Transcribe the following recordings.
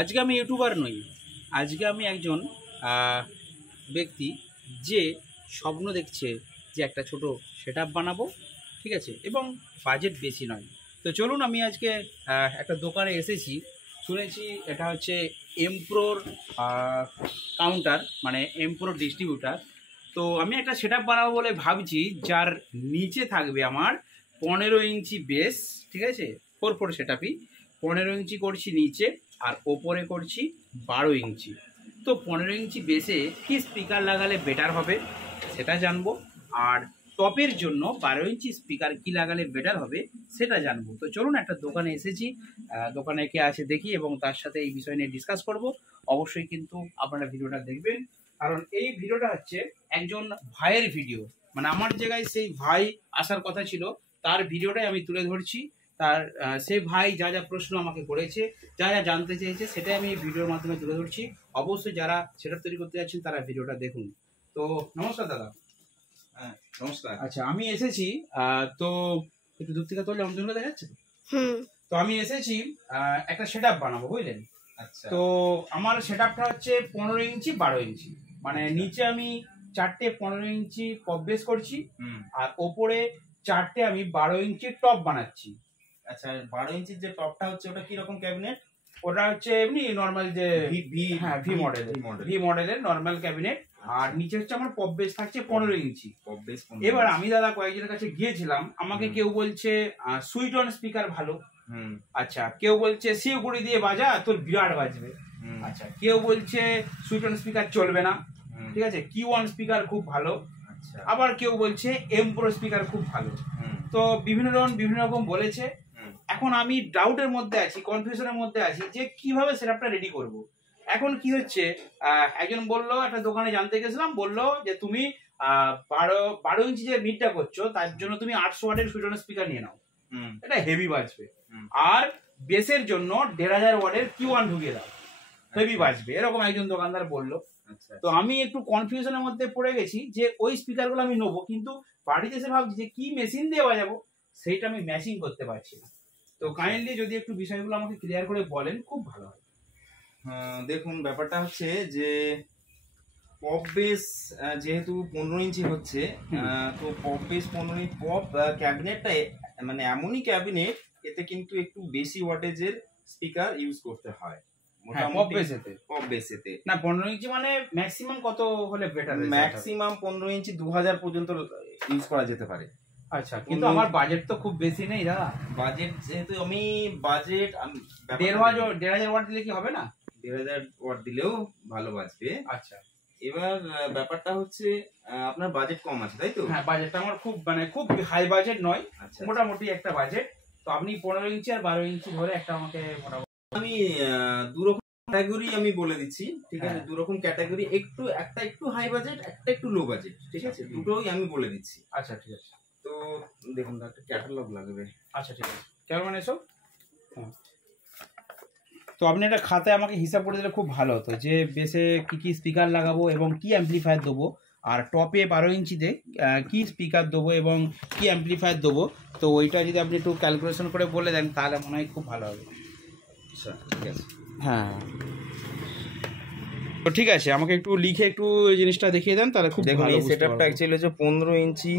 আজকে আমি ইউটিউবার নই, আজকে আমি একজন ব্যক্তি যে স্বপ্ন দেখছে যে একটা ছোট সেটআপ বানাবো, ঠিক আছে, এবং বাজেট বেশি নয়। তো চলুন, আমি আজকে একটা দোকানে এসেছি, শুনেছি এটা হচ্ছে এমপ্রোর কাউন্টার, মানে এমপ্রোর ডিস্ট্রিবিউটার। তো আমি একটা সেটআপ বানাবো বলে ভাবছি, যার নিচে থাকবে আমার 15 ইঞ্চি বেস, ঠিক আছে, 4x4 সেটআপই। 15 ইঞ্চি করছি নিচে, আর ওপরে করছি 12 ইঞ্চি। তো 15 ইঞ্চি বেসে কি স্পিকার লাগালে বেটার হবে সেটা জানবো, আর টপের জন্য 12 ইঞ্চি স্পিকার কি লাগালে বেটার হবে সেটা জানবো। তো চলুন, একটা দোকানে এসেছি, দোকানে কে আছে দেখি এবং তার সাথে এই বিষয় নিয়ে ডিসকাস করব। অবশ্যই কিন্তু আপনারা ভিডিওটা দেখবেন, কারণ এই ভিডিওটা হচ্ছে একজন ভাইয়ের ভিডিও, মানে আমার জায়গায় সেই ভাই আসার কথা ছিল, তার ভিডিওটাই আমি তুলে ধরছি। তার সে ভাই যা যা প্রশ্ন আমাকে করেছে, যা যা জানতে চেয়েছে, সেটাই আমি এই ভিডিওর মাধ্যমে তুলে ধরছি। অবশ্যই যারা সেটআপ তৈরি করতে যাচ্ছেন তারা ভিডিওটা দেখুন। তো নমস্কার দাদা। হ্যাঁ নমস্কার। আচ্ছা, আমি এসেছি, তো একটু দূর থেকে তুললে অন্তর্গুলো দেখা যাচ্ছে। তো আমি এসেছি একটা সেটআপ বানাবো, বুঝলেন। আচ্ছা, তো আমার সেটআপটা হচ্ছে 15 ইঞ্চি 12 ইঞ্চি, মানে নিচে আমি 4টে 15 ইঞ্চি পপ বেস করছি, আর ওপরে 4টে আমি 12 ইঞ্চি টপ বানাচ্ছি। আচ্ছা, 12 ইঞ্চির যে টপটা হচ্ছে ওটা কি রকম ক্যাবিনেট? ওটা হচ্ছে এমনি নর্মাল যে ভি মডেলের নর্মাল ক্যাবিনেট, আর নিচে হচ্ছে আমার পপ বেস থাকছে 15 ইঞ্চি। এবার আমি দাদা কয়েকজনের কাছে গিয়েছিলাম, আমাকে কেউ বলছে সুইট অন স্পিকার ভালো, আচ্ছা, কেউ বলছে শিউগুড়ি দিয়ে বাজা তোর বিরাট বাজবে, আচ্ছা, কেউ বলছে সুইট অন স্পিকার চলবে না, ঠিক আছে, Q1 স্পিকার খুব ভালো, আবার কেউ বলছে এমপ্রো স্পিকার খুব ভালো। তো বিভিন্ন রকম বলেছে। এখন আমি ডাউটের মধ্যে আছি, কনফিউশনের মধ্যে আছি যে কিভাবে সেটআপটা রেডি করব। এখন কি হচ্ছে, একজন বললো, একটা দোকানে জানতে গেছিলাম, বললো যে তুমি 12 ইঞ্চি যে মিডটা করছো তার জন্য তুমি 800 ওয়াটের সুইটন স্পিকার নিয়ে নাও, এটা হেভি বাজবে, আর বেসের জন্য 1500 ওয়াটের Q1 ঢুকিয়ে দাও, হেভি বাজবে, এরকম একজন দোকানদার বললো। তো আমি একটু কনফিউশনের মধ্যে পড়ে গেছি যে ওই স্পিকারগুলো আমি নেবো, কিন্তু বাড়িতে এসে ভাবছি যে কি মেশিন দিয়ে বাজাবো সেইটা আমি ম্যাচিং করতে পারছি না। তো কাইন্ডলি যদি একটু বিষয়গুলো আমাকে ক্লিয়ার করে বলেন খুব ভালো হয়। দেখুন, ব্যাপারটা হচ্ছে যে পপ বেস যেহেতু 15 ইঞ্চি হচ্ছে, তো পপ বেস 15 ইঞ্চি পপ ক্যাবিনেটটা মানে এমনই ক্যাবিনেট, এতে কিন্তু একটু বেশি ওয়াটেজের স্পিকার ইউজ করতে হয়। পপ বেসেতে না 15 ইঞ্চি মানে ম্যাক্সিমাম কত হলে বেটার? ম্যাক্সিমাম 15 ইঞ্চি 2000 পর্যন্ত ইউজ করা যেতে পারে। আচ্ছা, কিন্তু আমার বাজেট তো খুব বেশি নেই দাদা। বাজেট যেহেতু আমি 1500 ওয়াট দিলে কি হবে না? 1500 ওয়াট দিলেও ভালো বাজবে। আচ্ছা, এবার ব্যাপারটা হচ্ছে আপনার বাজেট কম আছে, তাই তো? হ্যাঁ, বাজেটটা আমার খুব হাই বাজেট নয়, মোটামুটি একটা বাজেট। তো আপনি 15 ইঞ্চি আর 12 ইঞ্চি ধরে একটা আমাকে মোটামুটি, আমি দুরকম ক্যাটাগরি আমি বলে দিচ্ছি, ঠিক আছে? দুরকম ক্যাটাগরি, একটা একটু হাই বাজেট, একটা একটু লো বাজেট, ঠিক আছে? দুটোই আমি বলে দিচ্ছি। আচ্ছা, ঠিক আছে। তো দেখুন, একটা ক্যাটালগ লাগবে। আচ্ছা, ঠিক আছে, কেমন মানে এসব। তো আপনি একটা খাতায় আমাকে হিসাব করে দিলে খুব ভালো হতো, যে বেসে কি কি স্পিকার লাগাবো এবং কি অ্যাম্পলিফায়ার দেবো, আর টপে 12 ইঞ্চিতে কি স্পিকার দেবো এবং কি অ্যাম্পলিফায়ার দেবো। তো ওইটা যদি আপনি একটু ক্যালকুলেশন করে বলে দেন তাহলে মনে হয় খুব ভালো হবে। আচ্ছা, ঠিক আছে। হ্যাঁ, তো ঠিক আছে, আমাকে একটু লিখে একটু জিনিসটা দেখিয়ে দেন তাহলে খুব দেখুন, ভালো। এই সেটআপটা অ্যাকচুয়ালি হচ্ছে 15 ইঞ্চি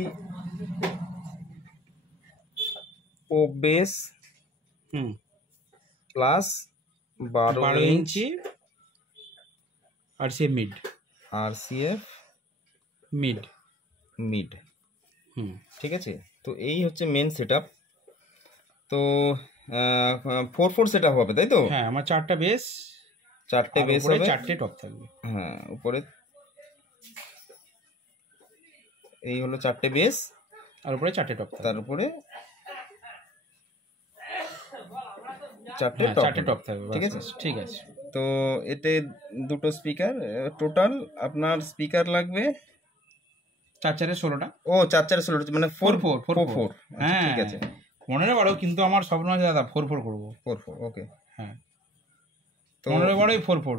পপ বেস প্লাস 12 ইঞ্চি RCF মিড, ঠিক আছে? তো এই হচ্ছে মেন সেটআপ। তো 4/4 সেটআপ হবে, তাই তো? হ্যাঁ, আমার 4টা বেস, 4টে বেস হবে, 4টে টপ থাকবে। হ্যাঁ, উপরে এই হলো 4টে বেস, আর উপরে 4টে টপ, তার উপরে 4টে টপ থাকবে, ঠিক আছে? ঠিক আছে। তো এতে দুটো স্পিকার, টোটাল আপনার স্পিকার লাগবে 4/4 16টা। ও 4/4 16, মানে 4/4। হ্যাঁ, ঠিক আছে, মনে বাড়ো, কিন্তু আমার স্বপ্ন আছে দাদা 4/4 করবো। 4/4, ওকে। হ্যাঁ, তো মনে বাড়োই 4/4,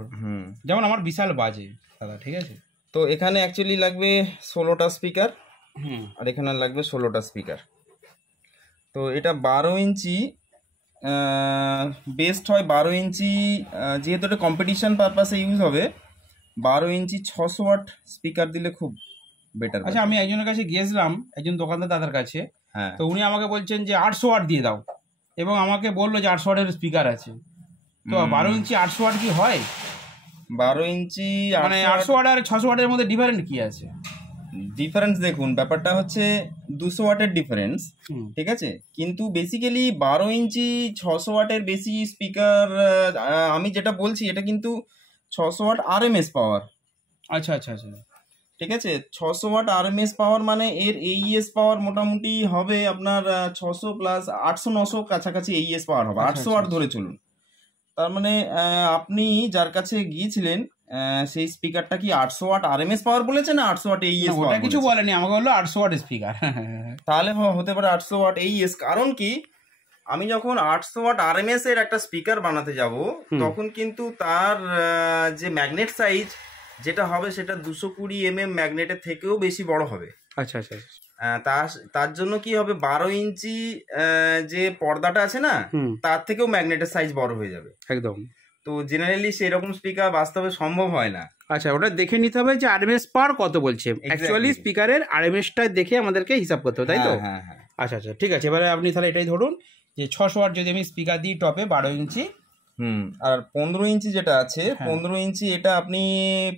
যেমন আমার বিশাল বাজে দাদা, ঠিক আছে? তো এখানে অ্যাকচুয়ালি লাগবে 16টা স্পিকার, আর এখানে লাগবে 16টা স্পিকার। তো এটা 12 ইঞ্চি বেস্ট হয় 12 ইঞ্চি, যেহেতু এটা কম্পিটিশন পারপাসে ইউজ হবে, 12 ইঞ্চি 600 ওয়াট স্পিকার দিলে খুব বেটার। আচ্ছা, আমি একজনের কাছে গিয়েছিলাম, একজন দোকানদার দাদার কাছে, হ্যাঁ, তো উনি আমাকে বলছেন যে 800 ওয়াট দিয়ে দাও, এবং আমাকে বললো যে 800 ওয়াটের স্পিকার আছে। তো 12 ইঞ্চি 800 ওয়াট কি হয়? 12 ইঞ্চি মানে 800 ওয়াট আর 600 ওয়াটের মধ্যে ডিফারেন্ট কি আছে? ডিফারেন্স দেখুন, ব্যাপারটা হচ্ছে 200 ওয়াটের ডিফারেন্স, ঠিক আছে, কিন্তু বেসিক্যালি 12 ইঞ্চি 600 ওয়াটের বেশি স্পিকার, আমি যেটা বলছি এটা কিন্তু 600 ওয়াট আরএমএস পাওয়ার। আচ্ছা আচ্ছা আচ্ছা, ঠিক আছে, 600 ওয়াট আরএমএস পাওয়ার মানে এর এইএস পাওয়ার মোটামুটি হবে আপনার 600 প্লাস 800-900 কাছাকাছি এইএস পাওয়ার হবে, 800 ওয়াট ধরে চলুন। তার মানে আপনি যার কাছে গিয়েছিলেন সেই স্পিকারটা কি 800 ওয়াট আরএমএস পাওয়ার বলেছে না 800 ওয়াট এইএস পাওয়ার? কিছু বলেনি, আমাকে বললো 800 ওয়াট স্পিকার। তাহলে হতে পারে 800 ওয়াট এইএস। কারণ কি, আমি যখন 800 ওয়াট আরএমএস এর একটা স্পিকার বানাতে যাব, তখন কিন্তু তার যে ম্যাগনেট সাইজ যেটা হবে সেটা 220 ম্যাগনেটের থেকেও বেশি বড় হবে। আচ্ছা আচ্ছা, তার জন্য কি হবে, 12 ইঞ্চি যে পর্দাটা আছে না, তার থেকেও ম্যাগনেটের সাইজ বড় হয়ে যাবে একদম। তো জেনারেলি সেরকম স্পিকার বাস্তবে সম্ভব হয় না। আচ্ছা, ওটা দেখে নিতে হবে যে আরএমএস পাওয়ার কত বলছে। অ্যাকচুয়ালি স্পিকারের আরএমএসটা দেখে আমাদেরকে হিসাব করতে হবে, তাই তো? হ্যাঁ হ্যাঁ। আচ্ছা আচ্ছা, ঠিক আছে। এবারে আপনি তাহলে এটাই ধরুন যে 600 ওয়াট যদি আমি স্পিকার দিই টপে 12 ইঞ্চি, আর 15 ইঞ্চি যেটা আছে, 15 ইঞ্চি এটা আপনি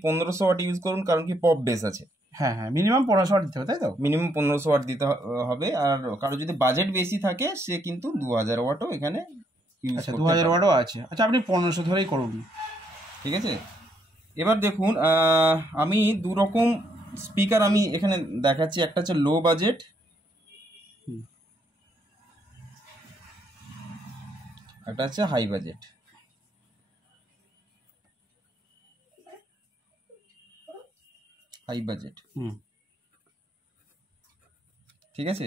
1500 ওয়াট ইউজ করুন, কারণ কি পপ বেস আছে। হ্যাঁ হ্যাঁ, মিনিমাম 1500 ওয়াট দিতে হবে, তাই তো? মিনিমাম 1500 ওয়াট দিতে হবে। আর কারো যদি বাজেট বেশি থাকে সে কিন্তু 2000 ওয়াটও এখানে ইউজ করতে পারে। 2000 ওয়াটও আছে। আচ্ছা, আপনি 1500 ধরেই করুন, ঠিক আছে। এবার দেখুন, আমি দু রকম স্পিকার আমি এখানে দেখাচ্ছি, একটা হচ্ছে লো বাজেট, একটা হচ্ছে হাই বাজেট। হাই বাজেট, ঠিক আছে।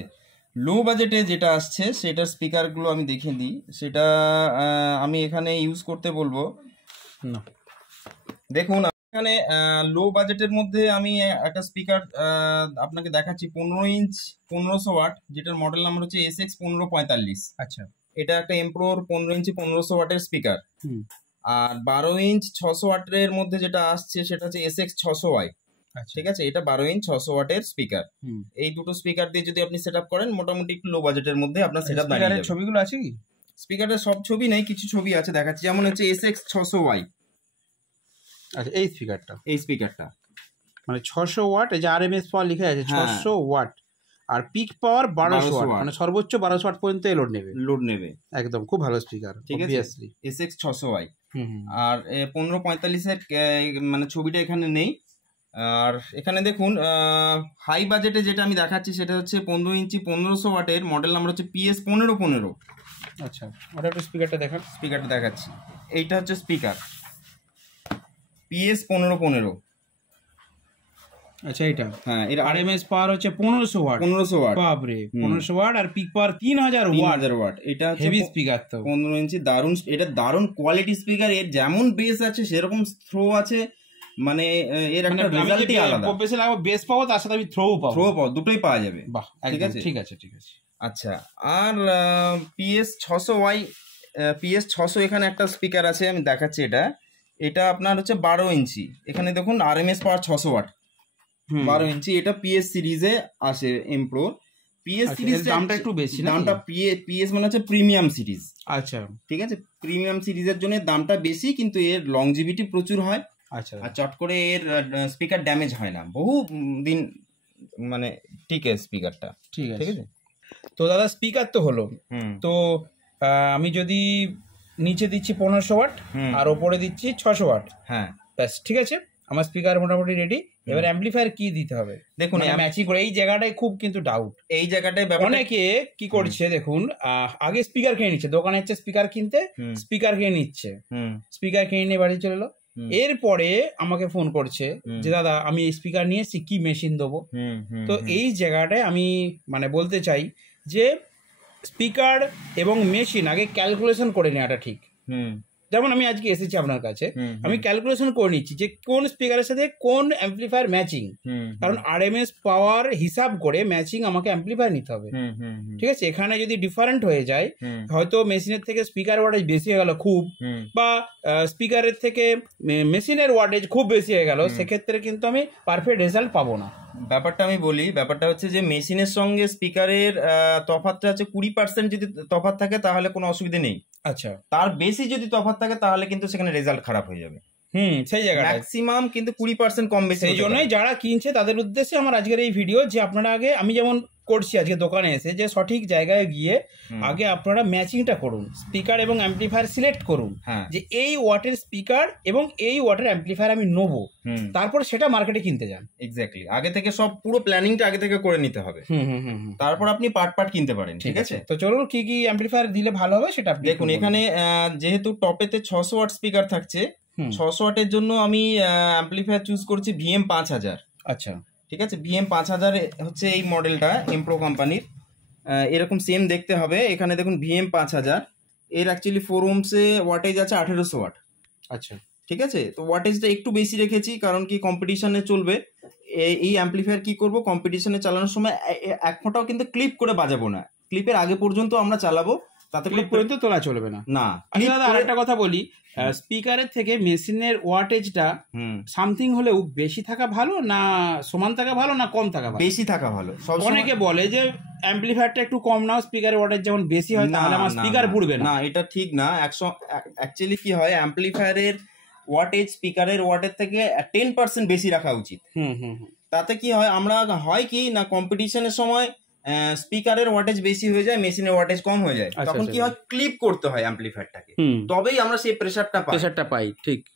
লো বাজেটে যেটা আসছে সেটার স্পিকারগুলো আমি দেখিয়ে দিই, সেটা আমি এখানে ইউজ করতে বলবো না। দেখুন এখানে লো বাজেটের মধ্যে আমি একটা স্পিকার আপনাকে দেখাচ্ছি, 15 ইঞ্চ 1500 ওয়াট, যেটার মডেল নাম্বার হচ্ছে SX 1545। আচ্ছা, এটা একটা এমপ্রোর 15 ইঞ্চি 1500 ওয়াটের স্পিকার। আর 12 ইঞ্চ 600 ওয়াটের মধ্যে যেটা আসছে সেটা হচ্ছে SX 600Y। ঠিক আছে, এটা 12 ইঞ্চ 600 ওয়াটের স্পিকার। এই দুটো স্পিকার দিয়ে যদি আপনি সেটআপ করেন, মোটামুটি একটু লো বাজেটের মধ্যে আপনার সেটআপ দাঁড়িয়ে যাবে। ছবিগুলো আছে কি? স্পিকারের সব ছবি নেই, কিছু ছবি আছে, দেখাচ্ছি। যেমন হচ্ছে SX 600Y। আচ্ছা, এই স্পিকারটা মানে 600 ওয়াট, এই যে আরএমএস পাওয়ার লিখে আছে 600 ওয়াট, আর পিক পাওয়ার 1200 ওয়াট, মানে সর্বোচ্চ 1200 ওয়াট পর্যন্ত লোড নেবে। একদম খুব ভালো স্পিকার, ঠিক আছে। SX 600Y। আর 1545 এর মানে ছবিটা এখানে নেই। আর এখানে দেখুন হাই বাজেটে যেটা আমি দেখাচ্ছি সেটা হচ্ছে 15 ইঞ্চি 1500 ওয়াটের, মডেল নাম্বার হচ্ছে PS 1515। আচ্ছা, ওটা একটু স্পিকারটা দেখান। স্পিকারটা দেখাচ্ছি, এইটা হচ্ছে স্পিকার PS 1515। আচ্ছা, এটা হ্যাঁ, এর আরএমএস পাওয়ার হচ্ছে 1500 ওয়াট। 1500 ওয়াট, বাপরে, 1500 ওয়াট, আর পিক পাওয়ার 3000 ওয়াট। এটা হচ্ছে হেভি স্পিকার তো, 15 ইঞ্চি। দারুণ, এটা দারুণ কোয়ালিটি স্পিকার। এর যেমন বেস আছে সেরকম থ্রো আছে, মানে এর একটা রেজাল্টই আলাদা। বেসে লাগাবো, বেস পাবো, তার সাথে আমি থ্রো পাবো, দুটোই পাওয়া যাবে। বাহ, ঠিক আছে ঠিক আছে ঠিক আছে। আচ্ছা, আর PS 600Y, PS 600 এখানে একটা স্পিকার আছে, আমি দেখাচ্ছি। এটা আপনার হচ্ছে 12 ইঞ্চি। এখানে দেখুন আরএমএস পাওয়ার 600 ওয়াট, 12 ইঞ্চি। এটা PS সিরিজে আসে, এমপ্রো PS সিরিজ। দামটা একটু বেশি, দামটা PS মানে হচ্ছে প্রিমিয়াম সিরিজ। আচ্ছা, ঠিক আছে, প্রিমিয়াম সিরিজের জন্য দামটা বেশি, কিন্তু এর লংজিভিটি প্রচুর হয়। আচ্ছা, আর চট করে এর স্পিকার ড্যামেজ হয় না, বহু দিন মানে টিকে স্পিকারটা। ঠিক আছে। তো দাদা, স্পিকার তো হলো, তো আমি যদি নিচে দিচ্ছি 1500 ওয়াট আর ওপরে দিচ্ছি 600 ওয়াট, হ্যাঁ ব্যাস, ঠিক আছে, আমার স্পিকার মোটামুটি রেডি। এবার অ্যাম্পলিফায়ার কি দিতে হবে দেখুন, ম্যাচিং করে। এই জায়গাটায় খুব কিন্তু ডাউট, এই জায়গাটায় অনেকে কি করছে দেখুন, আগে স্পিকার কিনে নিচ্ছে, দোকানে হচ্ছে স্পিকার কিনতে, স্পিকার কিনে নিচ্ছে, স্পিকার কিনে নিয়ে বাড়ি চলে এলো। এরপরে আমাকে ফোন করছে যে দাদা আমি স্পিকার নিয়ে এসেছি, কি মেশিন দেবো। তো এই জায়গাটায় আমি মানে বলতে চাই যে স্পিকার এবং মেশিন আগে ক্যালকুলেশন করে নেওয়াটা ঠিক। যেমন আমি আজকে এসেছি আপনার কাছে, আমি ক্যালকুলেশন করে নিচ্ছি যে কোন স্পিকারের সাথে কোন অ্যাম্পলিফায়ার ম্যাচিং, কারণ আরএমএস পাওয়ার হিসাব করে ম্যাচিং আমাকে অ্যাম্পলিফায়ার নিতে হবে। ঠিক আছে, এখানে যদি ডিফারেন্ট হয়ে যায়, হয়তো মেশিনের থেকে স্পিকার ওয়াটেজ বেশি হয়ে গেল খুব, বা স্পিকারের থেকে মেশিনের ওয়াটেজ খুব বেশি হয়ে গেল, সেক্ষেত্রে কিন্তু আমি পারফেক্ট রেজাল্ট পাবো না। ব্যাপারটা আমি বলি, ব্যাপারটা হচ্ছে যে মেশিনের সঙ্গে স্পিকারের তফাৎটা হচ্ছে 20% যদি তফাৎ থাকে তাহলে কোনো অসুবিধা নেই। আচ্ছা, তার বেশি যদি তফাৎ থাকে তাহলে কিন্তু সেখানে রেজাল্ট খারাপ হয়ে যাবে। সেই জায়গাটা ম্যাক্সিমাম কিন্তু 20% কম বেশি। সেই জন্যই যারা কিনছে তাদের উদ্দেশ্যে আমার আজকের এই ভিডিও, যে আপনারা আগে, আমি যেমন করছি আজকে দোকানে এসে, যে সঠিক জায়গায় গিয়ে আগে আপনারা ম্যাচিংটা করুন, স্পিকার এবং অ্যাম্পলিফায়ার সিলেক্ট করুন, যে এই ওয়াটের স্পিকার এবং এই ওয়াটের অ্যাম্পলিফায়ার আমি নেবো, তারপর সেটা মার্কেটে কিনতে যান। এক্স্যাক্টলি, আগে থেকে সব পুরো প্ল্যানিংটা আগে থেকে করে নিতে হবে, তারপর আপনি পার্ট পার্ট কিনতে পারেন। ঠিক আছে, তো চলুন কি কি অ্যাম্পলিফায়ার দিলে ভালো হবে সেটা দেখুন। এখানে যেহেতু টপেতে 600 ওয়াট স্পিকার থাকছে, 600 ওয়াটের জন্য আমি অ্যাম্পলিফায়ার চুজ করছি VM 5000। আচ্ছা, ঠিক আছে, VM 5000 হচ্ছে এই মডেলটা, এমপ্রো কোম্পানির। এরকম সেম দেখতে হবে। এখানে দেখুন VM 5000, এর অ্যাকচুয়ালি 4 ohms-এ ওয়াটেজ আছে 1800 ওয়াট। আচ্ছা, ঠিক আছে, তো ওয়াটেজটা একটু বেশি রেখেছি, কারণ কি কম্পিটিশনে চলবে। এই অ্যাম্পলিফায়ার কি করব, কম্পিটিশনে চালানোর সময় এক ফোঁটাও কিন্তু ক্লিপ করে বাজাবো না, ক্লিপের আগে পর্যন্ত আমরা চালাবো, তাতে ক্লিপ পর্যন্ত তোলা চলবে না। না, আরেকটা কথা বলি, স্পিকারের থেকে মেশিনের ওয়াটেজটা সামথিং হলেও বেশি থাকা ভালো, না সমান থাকা ভালো, না কম থাকা ভালো? বেশি থাকা ভালো। অনেকে বলে যে অ্যাম্পলিফায়ারটা একটু কম নাও, স্পিকারের ওয়াটেজ যেমন বেশি হয় তাহলে আমার স্পিকার পুড়বে না। না, এটা ঠিক না। অ্যাকচুয়ালি কি হয়, অ্যাম্পলিফায়ারের ওয়াটেজ স্পিকারের ওয়াটের থেকে 10% বেশি রাখা উচিত। তাতে কি হয়, আমরা হয় কি না, কম্পিটিশনের সময় স্পিকারের ওয়াটেজ বেশি হয়ে যায়, মেশিনের ওয়াটেজ কম হয়ে যায়, তখন কি হয়, ক্লিপ করতে হয় অ্যাম্পলিফায়ারটাকে, তবেই আমরা সেই প্রেসারটা পাই।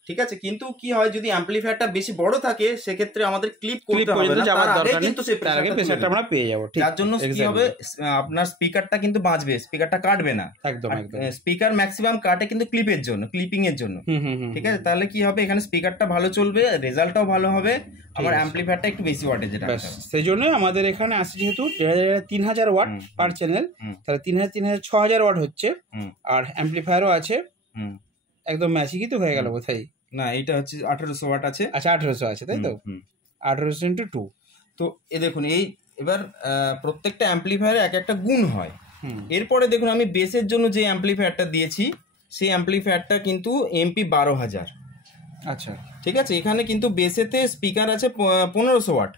ঠিক আছে, কিন্তু কি হয়, যদি অ্যাম্পলিফায়ারটা বেশি বড় থাকে সেক্ষেত্রে আমাদের ক্লিপ করতে হবে না, তার আগে কিন্তু সেই প্রেসারটা আমরা পেয়ে যাব। যার জন্য কি হবে, আপনার স্পিকারটা কিন্তু বাঁচবে, স্পিকারটা কাটবে না। একদম। স্পিকার ম্যাক্সিমাম কাটে কিন্তু ক্লিপের জন্য, ক্লিপিং এর জন্য। ঠিক আছে, তাহলে কি হবে, এখানে স্পিকারটা ভালো চলবে, রেজাল্টটাও ভালো হবে, আমার অ্যাম্পলিফায়ারটা একটু বেশি ওয়াটেজের রাখতে হবে। সেই জন্য আমাদের এখানে আছে যেহেতু 3000 ওয়াট পার চ্যানেল, তাহলে 3000 6000 ওয়াট হচ্ছে, আর অ্যাম্পলিফায়ারও আছে, একদম ম্যাচিংই তো হয়ে গেল বোধহয়। না, এটা হচ্ছে 1800 ওয়াট আছে। আচ্ছা, 1800 আছে, তাই তো? 1800 × 2। তো এ দেখুন, এই এবার প্রত্যেকটা অ্যাম্পলিফায়ারে এক একটা গুণ হয়। এরপরে দেখুন, আমি বেসের জন্য যে অ্যাম্পলিফায়ারটা দিয়েছি, সেই অ্যাম্পলিফায়ারটা কিন্তু MP 12000। আচ্ছা, ঠিক আছে, এখানে কিন্তু বেসেতে স্পিকার আছে 1500 ওয়াট।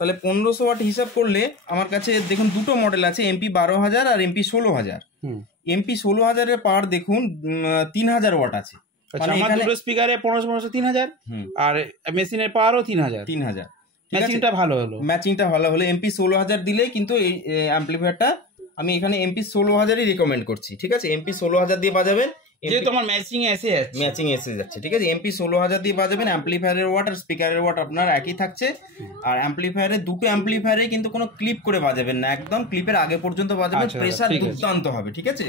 তাহলে 1500 ওয়াট হিসাব করলে আমার কাছে দেখুন দুটো মডেল আছে, MP 12000 আর MP 16000। MP 16000 এর পাওয়ার দেখুন 3000 ওয়াট আছে। মানে আমার দুটো স্পিকারে 1500 3000, আর মেশিনের পাওয়ারও 3000। ম্যাচিংটা ভালো হলো। MP 16000 দিলেই কিন্তু এই অ্যাম্পলিফায়ারটা আমি এখানে MP 16000ই রেকমেন্ড করছি। ঠিক আছে, MP 16000 দিয়ে বাজাবেন, যেহেতু আমার ম্যাচিং এসে যাচ্ছে। ঠিক আছে, MP 16000 দিয়ে বাজাবেন, অ্যাম্পলিফায়ারের ওয়াট আর স্পিকারের ওয়াট আপনার একই থাকছে। আর অ্যাম্পলিফায়ারের দুটো অ্যাম্পলিফায়ারে কিন্তু কোনো ক্লিপ করে বাজাবেন না, একদম ক্লিপের আগে পর্যন্ত বাজাবেন, প্রেসার দুর্দান্ত হবে। ঠিক আছে,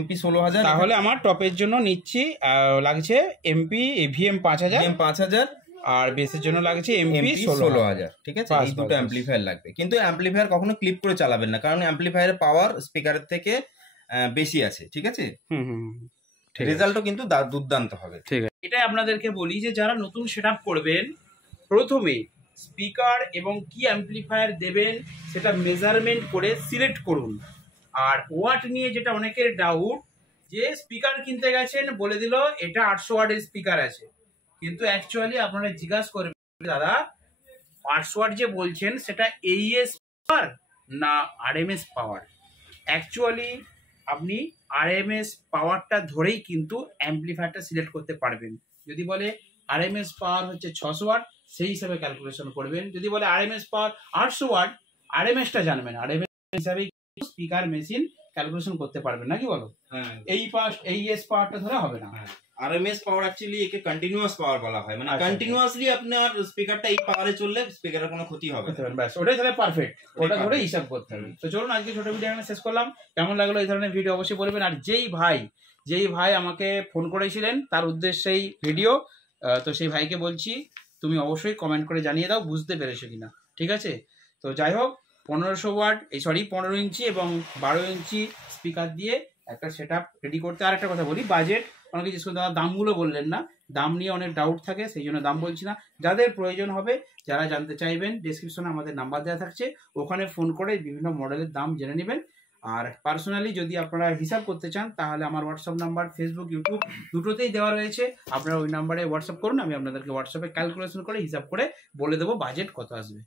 MP 16000। তাহলে আমার টপের জন্য নিচ্ছি, লাগছে MP VM 5000, আর বেসের জন্য লাগছে MP 16000। ঠিক আছে, এই দুটো অ্যাম্পলিফায়ার লাগবে, কিন্তু অ্যাম্পলিফায়ার কখনো ক্লিপ করে চালাবেন না, কারণ অ্যাম্পলিফায়ারের পাওয়ার স্পিকারের থেকে বেশি আছে। ঠিক আছে, রেজাল্টও কিন্তু দুর্দান্ত হবে। ঠিক আছে, এটাই আপনাদেরকে বলি যে যারা নতুন সেটআপ করবেন, প্রথমে স্পিকার এবং কি অ্যাম্পলিফায়ার দেবেন সেটা মেজারমেন্ট করে সিলেক্ট করুন। আর ওয়াট নিয়ে যেটা অনেকের ডাউট, যে স্পিকার কিনতে গেছেন, বলে দিল এটা 800 ওয়াটের স্পিকার আছে, কিন্তু অ্যাকচুয়ালি আপনারা জিজ্ঞাসা করবেন, দাদা 800 ওয়াট যে বলছেন সেটা AES পাওয়ার না RMS পাওয়ার? অ্যাকচুয়ালি আপনি RMS পাওয়ারটা ধরেই কিন্তু অ্যাম্পলিফায়ারটা সিলেক্ট করতে পারবেন। যদি বলে RMS পাওয়ার হচ্ছে 600 ওয়াট, সেই হিসাবে ক্যালকুলেশন করবেন। যদি বলে RMS পাওয়ার 800 ওয়াট, RMSটা জানবেন, RMS হিসাবে স্পিকার মেশিন ক্যালকুলেশন করতে পারবেন, নাকি বলো? AES পাওয়ারটা ধরে হবে না। RMS পাওয়ার অ্যাকচুয়ালি একে কন্টিনিউয়াস পাওয়ার বলা হয়, মানে কন্টিনিউয়াসলি আপনার স্পিকারটা এই পাওয়ারে চললে স্পিকারের কোনো ক্ষতি হবে না। ব্যাস, ওটাই তাহলে পারফেক্ট, ওটা ধরে হিসাব করতে হবে। তো চলুন আজকে ছোট ভিডিও এখানে শেষ করলাম। কেমন লাগলো এই ধরনের ভিডিও অবশ্যই বলবেন। আর যেই ভাই আমাকে ফোন করেছিলেন তার উদ্দেশ্যেই ভিডিও, তো সেই ভাইকে বলছি তুমি অবশ্যই কমেন্ট করে জানিয়ে দাও বুঝতে পেরেছো কিনা। ঠিক আছে, তো যাই হোক, 15 ইঞ্চি এবং 12 ইঞ্চি স্পিকার দিয়ে একটা সেটআপ রেডি করতে। আর একটা কথা বলি, বাজেট অনেকে জিজ্ঞেস করেন দাদা দামগুলো বললেন না, দাম নিয়ে অনেক ডাউট থাকে, সেই জন্য দাম বলছি না। যাদের প্রয়োজন হবে, যারা জানতে চাইবেন, ডেসক্রিপশনে আমাদের নাম্বার দেওয়া থাকছে, ওখানে ফোন করে বিভিন্ন মডেলের দাম জেনে নেবেন। আর পার্সোনালি যদি আপনারা হিসাব করতে চান তাহলে আমার হোয়াটসঅ্যাপ নাম্বার, ফেসবুক, ইউটিউব দুটোতেই দেওয়া রয়েছে। আপনারা ওই নাম্বারে হোয়াটসঅ্যাপ করুন, আমি আপনাদেরকে হোয়াটসঅ্যাপে ক্যালকুলেশন করে হিসাব করে বলে দেবো বাজেট কত আসবে।